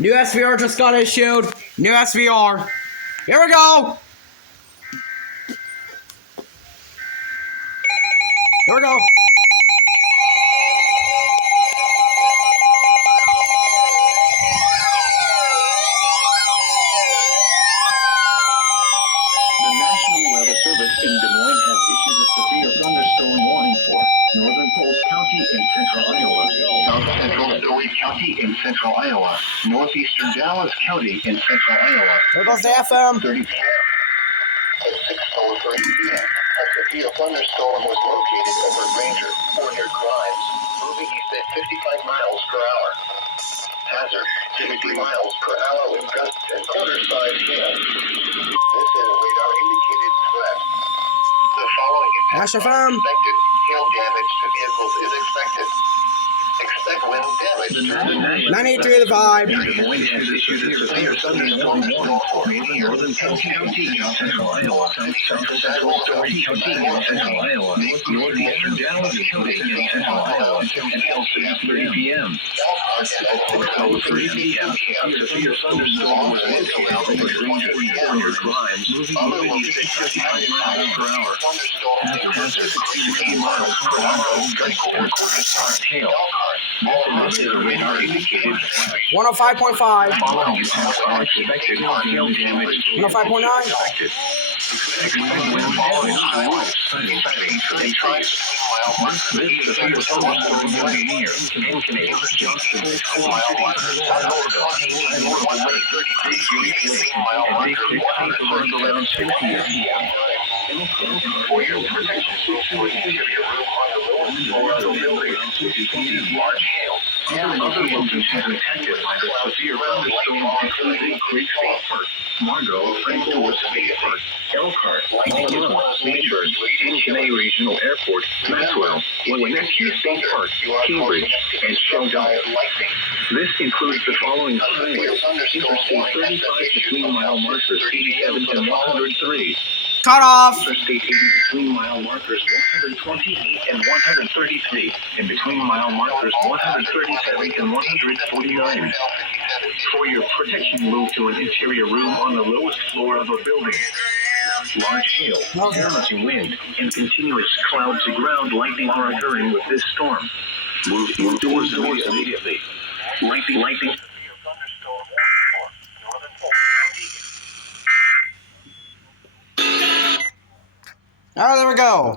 New SVR just got issued. New SVR. Here we go. Here we go. The National Weather Service in Des Moines has issued a severe thunderstorm warning for northern Polk County in central Iowa, south central Story County in central Iowa, northeastern Dallas County in central Iowa. Here goes the FM. 30 p.m. At 6:03 p.m., a severe thunderstorm was located over Ranger or near Grimes, moving east at 55 miles per hour. Hazard, 50 miles per hour with gusts and quarter-sized hail. This is a radar-indicated threat. The following Ash is FM. expected. Hail damage to vehicles is expected. Expect wind damage. 93 the vibe. Des Moines has issued a severe thunderstorm warning for northern Polk County in central Iowa, south central Story County in central Iowa, northeastern Dallas County in central Iowa, and hail at 30 p.m. At 6:03 p.m., a severe thunderstorm was located over Ranger near Grimes, moving east at 55 miles per hour. Hazard, 60 miles per hour, gusts and quarter-sized hail. This is a radar-indicated 105.5. following attacks are expected. Hail damage 105.9. expected. Expect wind damage to roofs, sidings, and trees. This severe thunderstorm will be near Ankeny, Johnson, Quad Cities, Norfolk, Lake, and Big 6 around 10 p.m. For your protection, secure your room on the lowest floor of the building to large hail. Other locations affected by the severe thunderstorm include Big Creek State Park, Margot, Franklin, State Park, Elkhart, Lynchburg, Ankeny Regional Airport, Maxwell, Wenatchee State Park, Cambridge, and Sheldon. This includes the following highways: Interstate 35 between mile markers 87 and 103. Cut off. Interstate 80 between mile markers 128 and 133, and between mile markers 137 and 149. For your protection, move to an interior room on the lowest floor of a building. Large hail, damaging wind, and continuous cloud to ground lightning are occurring with this storm. Move indoors immediately. Lightning. Oh, there we go.